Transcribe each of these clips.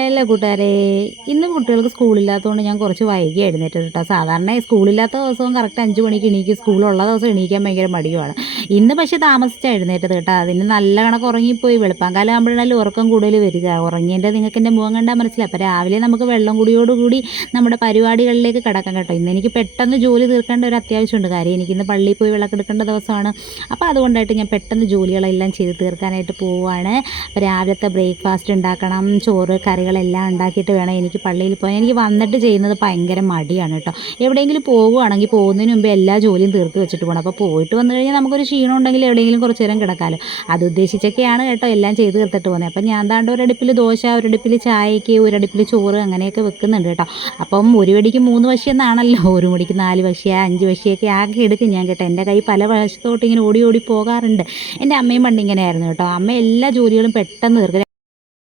അല്ല കൂട്ടുകാരെ, ഇന്ന് കുട്ടികൾക്ക് സ്കൂളില്ലാത്തതുകൊണ്ട് ഞാൻ കുറച്ച് വൈകി എഴുന്നേറ്റത് കേട്ടോ. സാധാരണ സ്കൂളില്ലാത്ത ദിവസവും കറക്റ്റ് 5 മണിക്ക് എണീക്കും, സ്കൂളുള്ള ദിവസം എണീക്കാൻ ഭയങ്കര മടിയുമാണ്. ഇന്ന് പക്ഷേ താമസിച്ചാണ് എഴുന്നേറ്റത് കേട്ടോ. അതിന് നല്ല കണക്ക് ഉറങ്ങിപ്പോയി. വെളുപ്പാങ്കാലം ആകുമ്പോഴാണല്ലോ ഉറക്കം കൂടുതൽ വരിക. ഉറങ്ങിയതിൻ്റെ നിങ്ങൾക്ക് എൻ്റെ മുഖം കണ്ടാൽ മനസ്സിലായി. അപ്പോൾ രാവിലെ നമുക്ക് വെള്ളം കുടിയോടുകൂടി നമ്മുടെ പരിപാടികളിലേക്ക് കിടക്കാം കേട്ടോ. ഇന്ന് എനിക്ക് പെട്ടെന്ന് ജോലി തീർക്കേണ്ട ഒരു അത്യാവശ്യമുണ്ട്. കാര്യം എനിക്കിന്ന് പള്ളിയിൽ പോയി വിളക്കെടുക്കേണ്ട ദിവസമാണ്. അപ്പോൾ അതുകൊണ്ടായിട്ട് ഞാൻ പെട്ടെന്ന് ജോലികളെല്ലാം ചെയ്ത് തീർക്കാനായിട്ട് പോവുകയാണ്. അപ്പോൾ രാവിലത്തെ ബ്രേക്ക്ഫാസ്റ്റ് ഉണ്ടാക്കണം, ചോറ് കറികളെല്ലാം ഉണ്ടാക്കിയിട്ട് വേണം എനിക്ക് പള്ളിയിൽ പോകാൻ. എനിക്ക് വന്നിട്ട് ചെയ്യുന്നത് ഭയങ്കര മടിയാണ് കേട്ടോ. എവിടെയെങ്കിലും പോകുകയാണെങ്കിൽ പോകുന്നതിന് മുമ്പ് എല്ലാ ജോലിയും തീർത്ത് വെച്ചിട്ട് പോകണം. അപ്പോൾ പോയിട്ട് വന്നു കഴിഞ്ഞാൽ നമുക്കൊരു ക്ഷീണം ഉണ്ടെങ്കിൽ എവിടെയെങ്കിലും കുറച്ച് നേരം കിടക്കാമല്ലോ. അത് ഉദ്ദേശിച്ചൊക്കെയാണ് കേട്ടോ എല്ലാം ചെയ്ത് തീർത്തിട്ട് പോകുന്നത്. അപ്പം ഞാൻ താണ്ട് ഒരടുപ്പിൽ ദോശ, ഒരടുപ്പിൽ ചായക്ക്, ഒരടുപ്പിൽ ചോറ് അങ്ങനെയൊക്കെ വെക്കുന്നുണ്ട് കേട്ടോ. അപ്പം ഒരു വെടിക്ക് 3 വശി എന്നാണല്ലോ, ഒരു മണിക്ക് 4 വശി 5 വശിയൊക്കെ ആക്കി എടുക്കും ഞാൻ കേട്ടോ. എൻ്റെ കൈ പല വശത്തോട്ട് ഇങ്ങനെ ഓടി ഓടി പോകാറുണ്ട്. എൻ്റെ അമ്മയും പണ്ട് ഇങ്ങനെയായിരുന്നു കേട്ടോ. അമ്മ എല്ലാ ജോലികളും പെട്ടെന്ന് തീർക്കും.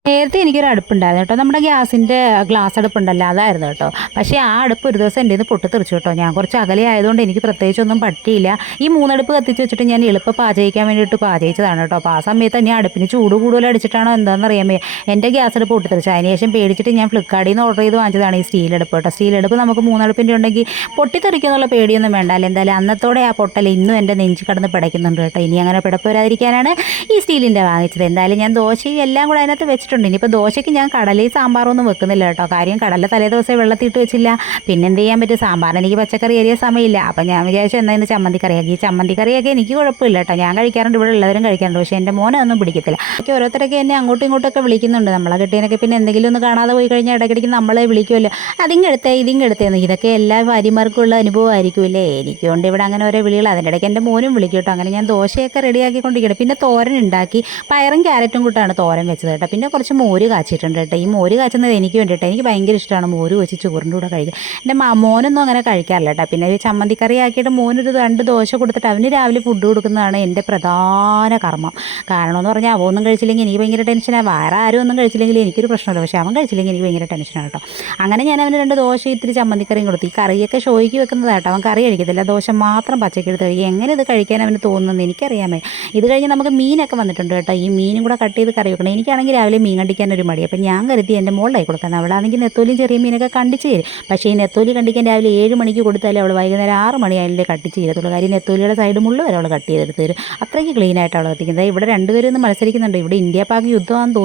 നേരത്തെ എനിക്കൊരു അടുപ്പുണ്ടായിരുന്നു കേട്ടോ. നമ്മുടെ ഗ്യാസിൻ്റെ ഗ്ലാസ് അടുപ്പുണ്ടല്ലോ, അതായിരുന്നു കേട്ടോ. പക്ഷേ ആ അടുപ്പ് ഒരു ദിവസം എൻ്റെ നിന്ന് പൊട്ടിത്തെറിച്ചു കേട്ടോ. ഞാൻ കുറച്ച് അകലെ ആയതുകൊണ്ട് എനിക്ക് പ്രത്യേകിച്ചൊന്നും പറ്റിയില്ല. ഈ 3 അടുപ്പ് കത്തിച്ച് വെച്ചിട്ട് ഞാൻ എളുപ്പം പാചകിക്കാൻ വേണ്ടിയിട്ട് പാചകിച്ചതാണ് കേട്ടോ. അപ്പോൾ ആ സമയത്ത് ഞാൻ അടുപ്പിന് ചൂട് കൂടുതൽ അടിച്ചിട്ടാണോ എന്താണെന്ന് അറിയാമേ എൻ്റെ ഗ്യാസ് അടുപ്പ് പൊട്ടിത്തെറിച്ചു. അതിനുശേഷം പേടിച്ചിട്ട് ഞാൻ ഫ്ലിപ്കാർട്ടിൽ നിന്ന് ഓർഡർ ചെയ്ത് വാങ്ങിച്ചതാണ് ഈ സ്റ്റീൽ അടുപ്പ് കേട്ടോ. സ്റ്റീൽ അടുപ്പ് നമുക്ക് 3 അടുപ്പിൻ്റെ ഉണ്ടെങ്കിൽ പൊട്ടിത്തെറിക്കുന്നുള്ള പേടിയൊന്നും വേണ്ട. അല്ല എന്തായാലും അന്നത്തോടെ ആ പൊട്ടൽ ഇന്നും എൻ്റെ നെഞ്ചി കടന്ന് പിടയ്ക്കുന്നുണ്ട് കേട്ടോ. ഇനി അങ്ങനെ പിടപ്പ് വരാതിരിക്കാനാണ് ഈ സ്റ്റീലിൻ്റെ വാങ്ങിച്ചത്. എന്തായാലും ഞാൻ ദോശയും എല്ലാം കൂടെ അതിനകത്ത് വെച്ചിട്ടുണ്ട്. ഇനിയിപ്പോൾ ദോശയ്ക്ക് ഞാൻ കടലയും സാമ്പാറൊന്നും വെക്കുന്നില്ല കേട്ടോ. കാര്യം കടല തലേ ദിവസം വെള്ളത്തിയിട്ട് വെച്ചില്ല. പിന്നെ എന്ത് ചെയ്യാൻ പറ്റും, സാമ്പാറിന് എനിക്ക് പച്ചക്കറി ഏരിയ സമയമില്ല. അപ്പം ഞാൻ വിചാരിച്ചു എന്താ ഇന്ന് ചമ്മന്തിക്കറിയാക്കി. ഈ ചമ്മന്തിക്കറിയൊക്കെ എനിക്ക് കുഴപ്പമില്ല കേട്ടോ, ഞാൻ കഴിക്കാറുണ്ട്, ഇവിടെ ഉള്ളവരും കഴിക്കാറുണ്ട്. പക്ഷേ എൻ്റെ മോനെ ഒന്നും പിടിക്കത്തില്ല. ഒക്കെ ഓരോരുത്തരൊക്കെ എന്നെ അങ്ങോട്ടും ഇങ്ങോട്ടൊക്കെ വിളിക്കുന്നുണ്ട്. നമ്മളെ കെട്ടിയനൊക്കെ പിന്നെ എന്തെങ്കിലും ഒന്ന് കാണാതെ പോയി കഴിഞ്ഞാൽ ഇടയ്ക്കിടയ്ക്ക് നമ്മളെ വിളിക്കുമല്ലോ, അതിങ്ങെടുത്തേ ഇതിങ്ങെടുത്തേന്ന്. ഇതൊക്കെ എല്ലാ ഭാര്യമാർക്കും ഉള്ള അനുഭവമായിരിക്കുമല്ലേ. എനിക്കുകൊണ്ട് ഇവിടെ അങ്ങനെ ഓരോ വിളികൾ. അതിൻ്റെ ഇടയ്ക്ക് എൻ്റെ മോനും വിളിക്കും കേട്ടോ. അങ്ങനെ ഞാൻ ദോശയൊക്കെ റെഡിയാക്കിക്കൊണ്ടിരിക്കണം. പിന്നെ തോരൻ ഉണ്ടാക്കി, പയറും ക്യാരറ്റും കൂട്ടാണ് തോരൻ വെച്ചത് കേട്ടോ. പിന്നെ കുറച്ച് മോര് കാച്ചിട്ടുണ്ട് കേട്ടോ. ഈ മോര് കാച്ചുന്നത് എനിക്ക് വേണ്ടിയിട്ട്, എനിക്ക് ഭയങ്കര ഇഷ്ടമാണ് മോര് വെച്ച് ചോറിൻ്റെ കൂടെ കഴിക്കാൻ. എൻ്റെ മോനൊന്നും അങ്ങനെ കഴിക്കാറില്ല കേട്ടോ. പിന്നെ ഒരു ചമ്മന്തിക്കറി ആക്കിയിട്ട് മോനൊരു 2 ദോശ കൊടുത്തിട്ട് അവന് രാവിലെ ഫുഡ് കൊടുക്കുന്നതാണ് എൻ്റെ പ്രധാന കർമ്മം. കാരണം എന്ന് പറഞ്ഞാൽ അവനൊന്നും കഴിച്ചില്ലെങ്കിൽ എനിക്ക് ഭയങ്കര ടെൻഷനാണ്. വേറെ ആരും ഒന്നും കഴിച്ചില്ലെങ്കിൽ എനിക്കൊരു പ്രശ്നമില്ല, പക്ഷേ അവൻ കഴിച്ചില്ലെങ്കിൽ എനിക്ക് ഭയങ്കര ടെൻഷനാണ് കേട്ടോ. അങ്ങനെ ഞാൻ അവന് 2 ദോശ ഇത്തിരി ചമ്മന്തിക്കറിയും കൊടുത്തു. ഈ കറിയൊക്കെ ഷോയ്ക്ക് വെക്കുന്നതാട്ടോ. അവൻ കറി കഴിക്കത്തില്ല, ദോശ മാത്രം പച്ചക്ക് എടുത്ത് കഴിക്കും. എങ്ങനെ ഇത് കഴിക്കാൻ അവന് തോന്നുന്നു എനിക്കറിയാമേ. ഇത് കഴിഞ്ഞ് നമുക്ക് മീനൊക്കെ വന്നിട്ടുണ്ട് കേട്ടോ. ഈ മീനും കൂടെ കട്ട് ചെയ്ത് കറി വെക്കണം. എനിക്കാണെങ്കിൽ രാവിലെ മീൻ കണ്ടിക്കാൻ ഒരു മടി. അപ്പം ഞാൻ കരുതി എൻ്റെ മോളുടെ കൊടുക്കാൻ. അവളാണെങ്കിൽ നെത്തോലിയും ചെറിയ മീനൊക്കെ കണ്ടിച്ച് തരും. പക്ഷേ ഈ നെത്തോലി കണ്ടിക്കാൻ രാവിലെ 7 മണിക്ക് കൊടുത്താലേ അവൾ വൈകുന്നേരം 6 മണി ആയാലേ കട്ടിച്ച് ചെയ്യത്തുള്ളൂ. കാര്യം നെത്തോലിയുടെ സൈഡ് മുള്ളു വരെ അവൾ കട്ട് ചെയ്തെടുത്ത് തരും. അത്രയ്ക്ക് ക്ലീനായിട്ട് അവൾ എത്തിക്കുന്നത്. ഇവിടെ 2 പേരും ഒന്ന് മത്സരിക്കുന്നുണ്ട്. ഇവിടെ ഇന്ത്യ പാക് യുദ്ധമാണെന്ന്.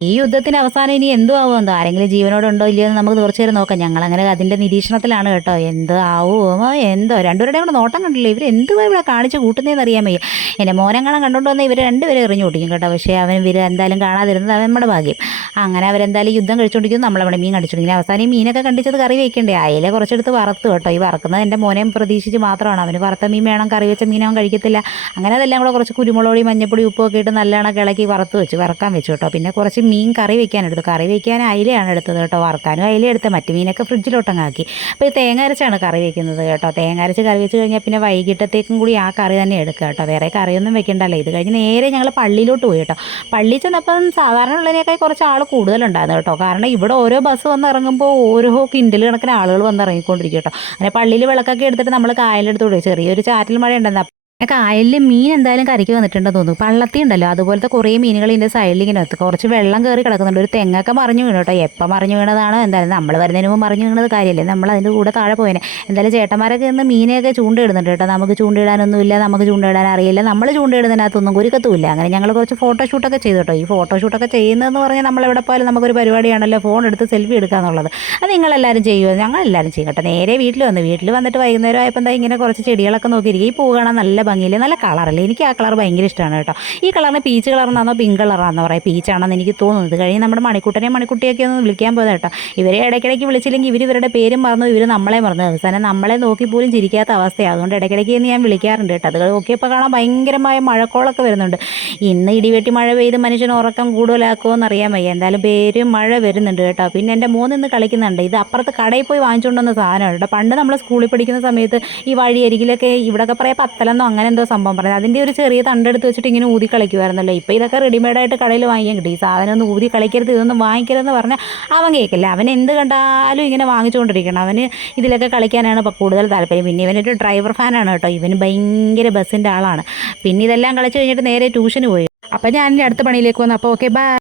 ഈ യുദ്ധത്തിന് അവസാനം ഇനി എന്തോ ആവുമെന്തോ, ആരെങ്കിലും ജീവനോടുണ്ടോ ഇല്ലയോ എന്ന് നമുക്ക് തീർച്ചയായും നോക്കാം. ഞങ്ങളങ്ങനെ അതിൻ്റെ നിരീക്ഷണത്തിലാണ് കേട്ടോ. എന്തോ ആവുമോ എന്തോ. 2 പേരുടെയും കൂടെ നോട്ടം കണ്ടില്ലേ, ഇവർ എന്തുവാ ഇവിടെ കാണിച്ച് കൂട്ടുന്നതെന്ന് അറിയാൻ വയ്യ. എൻ്റെ മോനെങ്ങാനും കണ്ടുകൊണ്ട് വന്നാൽ ഇവർ 2 പേരും എറിഞ്ഞു പൊട്ടിക്കും കേട്ടോ. പക്ഷേ ഇവർ എന്തായാലും കാണാതിരുന്നത് അത് നമ്മുടെ ഭാഗ്യം. അങ്ങനെ അവരെന്തായാലും യുദ്ധം കഴിച്ചുകൊണ്ടിരിക്കുന്നു, നമ്മളവിടെ മീൻ കടിച്ചുകൊണ്ടിരിക്കുന്നത്. അവസാനം ഈ മീനൊക്കെ കണ്ടിച്ചത് കറി വയ്ക്കണ്ടേ, അയില കുറച്ചെടുത്ത് വറുത്ത് കേട്ടോ. ഈ വറക്കുന്നത് എൻ്റെ മോനെയും പ്രതീക്ഷിച്ച് മാത്രമാണ്. അവന് വറുത്ത മീൻ വേണം, കറി വെച്ച മീൻ അവൻ കഴിക്കത്തില്ല. അങ്ങനെ അതെല്ലാം കൂടെ കുറച്ച് കുരുമുളക്, മഞ്ഞപ്പൊടി, ഉപ്പൊക്കെ ഇട്ട് നല്ലോണം ഇളക്കി വറക്കാൻ വെച്ചു കേട്ടോ. പിന്നെ കുറച്ച് മീൻ കറി വെക്കാനെടുത്തു. കറി വെക്കാൻ അയിലയാണ് എടുത്തത് കേട്ടോ. വറക്കാനും അയില എടുത്ത്, മറ്റു മീനൊക്കെ ഫ്രിഡ്ജിലോട്ടങ്ങ് ആക്കി. അപ്പോൾ ഈ തേങ്ങ അരച്ചാണ് കറി വെക്കുന്നത് കേട്ടോ. തേങ്ങ അരച്ച് കറി വെച്ച് കഴിഞ്ഞാൽ പിന്നെ വൈകിട്ടത്തേക്കും കൂടി ആ കറി തന്നെ എടുക്കുക കേട്ടോ. വേറെ കറിയൊന്നും വെക്കണ്ടല്ലോ. ഇത് കഴിഞ്ഞ് നേരെ ഞങ്ങൾ പള്ളിയിലോട്ട് പോയി കേട്ടോ. പള്ളിയിൽ ചെന്നപ്പം സാധാരണ ഉള്ളതിനേക്കാൾ കുറച്ച് ആൾ കൂടുതലുണ്ടായിരുന്നു കേട്ടോ. കാരണം ഇവിടെ ഓരോ ബസ് വന്ന് ഇറങ്ങുമ്പോൾ ഓരോ കിൻഡൽ കണക്കിന് ആളുകൾ വന്ന് ഇറങ്ങിക്കൊണ്ടിരിക്കും കേട്ടോ. അങ്ങനെ പള്ളിയിൽ വിളക്കൊക്കെ എടുത്തിട്ട് നമ്മൾ കായലെടുത്ത് പോയി. ചെറിയൊരു ചാറ്റൽ മഴ ഉണ്ടെന്ന്. കായലിൽ മീൻ എന്തായാലും കരയ്ക്ക് വന്നിട്ടുണ്ടെന്ന് തോന്നുന്നു. പള്ളത്തി ഉണ്ടല്ലോ, അതുപോലത്തെ കുറേ മീനുകൾ ഇതിൻ്റെ സൈഡിൽ ഇങ്ങനെ എത്തും. കുറച്ച് വെള്ളം കയറി കിടക്കുന്നുണ്ട്. ഒരു തെങ്ങൊക്കെ മറിഞ്ഞു വീണു കേട്ടോ. എപ്പോൾ മറിഞ്ഞു വീണതാണോ എന്തായാലും, നമ്മൾ വരുന്നതിന് മുമ്പ് മറിഞ്ഞു വീണത് കാര്യമല്ലേ, നമ്മൾ അതിൻ്റെ കൂടെ താഴെ പോയേനെ. എന്തായാലും ചേട്ടന്മാരൊക്കെ ഇന്ന് മീനെയൊക്കെ ചൂണ്ടയിടുന്നുണ്ട് കേട്ടോ. നമുക്ക് ചൂണ്ടയിടാനൊന്നുമില്ല, നമുക്ക് ചൂണ്ടയിടാൻ അറിയില്ല, നമ്മൾ ചൂണ്ടയിടുന്നതിനകത്തൊന്നും കുരുക്കത്തുമില്ല. അങ്ങനെ ഞങ്ങൾ കുറച്ച് ഫോട്ടോഷൂട്ടൊക്കെ ചെയ്തു കേട്ടോ. ഈ ഫോട്ടോഷൂട്ടൊക്കെ ചെയ്യുന്നതെന്ന് പറഞ്ഞാൽ നമ്മളെവിടെ പോയാലും നമുക്കൊരു പരിപാടിയാണല്ലോ ഫോൺ എടുത്ത് സെൽഫി എടുക്കുക എന്നുള്ളത്. അത് നിങ്ങളെല്ലാവരും ചെയ്യുമോ? ഞങ്ങളെല്ലാവരും ചെയ്യും കേട്ടോ. നേരെ വീട്ടിൽ വന്നിട്ട് വൈകുന്നേരം ആയപ്പോൾ എന്താ ഇങ്ങനെ കുറച്ച് ചെടികളൊക്കെ നോക്കിയിരിക്കും. ഈ പൂ കാണാൻ നല്ല ഭംഗിയില്ലേ, നല്ല കളറല്ലേ. എനിക്ക് ആ കളർ ഭയങ്കര ഇഷ്ടമാണ് കേട്ടോ. ഈ കളറിന് പീച്ച് കളറിനാണോ പിങ്ക് കളറാണെന്നോ പറയാം, പീച്ചാണെന്ന് എനിക്ക് തോന്നുന്നത്. കഴിഞ്ഞ് നമ്മുടെ മണിക്കുട്ടിയൊക്കെ ഒന്ന് വിളിക്കാൻ പോയത് കേട്ടോ. ഇവരെ ഇടയ്ക്കിടയ്ക്ക് വിളിച്ചില്ലെങ്കിൽ ഇവരുടെ പേരും മറന്നു, ഇവർ നമ്മളെ മറന്നു. അവസാനം നമ്മളെ നോക്കി പോലും ചിരിക്കാത്ത അവസ്ഥയാണ്. അതുകൊണ്ട് ഇടയ്ക്കിടയ്ക്ക് ഞാൻ വിളിക്കാറുണ്ട് കേട്ടോ. അത് നോക്കിയപ്പോൾ കാണാൻ ഭയങ്കരമായ മഴക്കോളൊക്കെ വരുന്നുണ്ട്. ഇന്ന് ഇടിവെട്ടി മഴ പെയ്ത് മനുഷ്യൻ ഉറക്കം കൂടുതലാക്കുമോ എന്നറിയാൻ വയ്യ. എന്തായാലും പേരും മഴ വരുന്നുണ്ട് കേട്ടോ. പിന്നെ എൻ്റെ മോൻ ഇന്ന് കളിക്കുന്നുണ്ട്. ഇത് അപ്പുറത്ത് കടയിൽ പോയി വാങ്ങിച്ചുകൊണ്ട് വന്ന സാധനമാണ് കേട്ടോ. പണ്ട് നമ്മൾ സ്കൂളിൽ പഠിക്കുന്ന സമയത്ത് ഈ വഴിയരികിലൊക്കെ ഇവിടെയൊക്കെ പറയാം പത്തലെന്നോ അങ്ങനെ എന്തോ സംഭവം പറയുന്നത്, അതിൻ്റെ ഒരു ചെറിയ തണ്ടെടുത്ത് വെച്ചിട്ട് ഇങ്ങനെ ഊതി കളിക്കുമായിരുന്നല്ലോ. ഇപ്പോൾ ഇതൊക്കെ റെഡിമെയ്ഡായിട്ട് കടയിൽ വാങ്ങിക്കാൻ കിട്ടും. ഈ സാധനം ഒന്ന് ഊതി കളിക്കരുത്, ഇതൊന്നും വാങ്ങിക്കരുതെന്ന് പറഞ്ഞാൽ അവൻ കേൾക്കില്ല. അവൻ എന്ത് കണ്ടാലും ഇങ്ങനെ വാങ്ങിച്ചുകൊണ്ടിരിക്കണം. അവന് ഇതിലൊക്കെ കളിക്കാനാണ് ഇപ്പോൾ കൂടുതൽ താല്പര്യം. പിന്നെ ഇവനൊരു ഡ്രൈവർ ഫാനാണ് കേട്ടോ. ഇവന് ഭയങ്കര ബസ്സിൻ്റെ ആളാണ്. പിന്നെ ഇതെല്ലാം കളിച്ച് കഴിഞ്ഞിട്ട് നേരെ ട്യൂഷന് പോയി. അപ്പോൾ ഞാൻ എൻ്റെ അടുത്ത പണിയിലേക്ക് വന്നു. അപ്പോൾ ഓക്കെ ബൈ.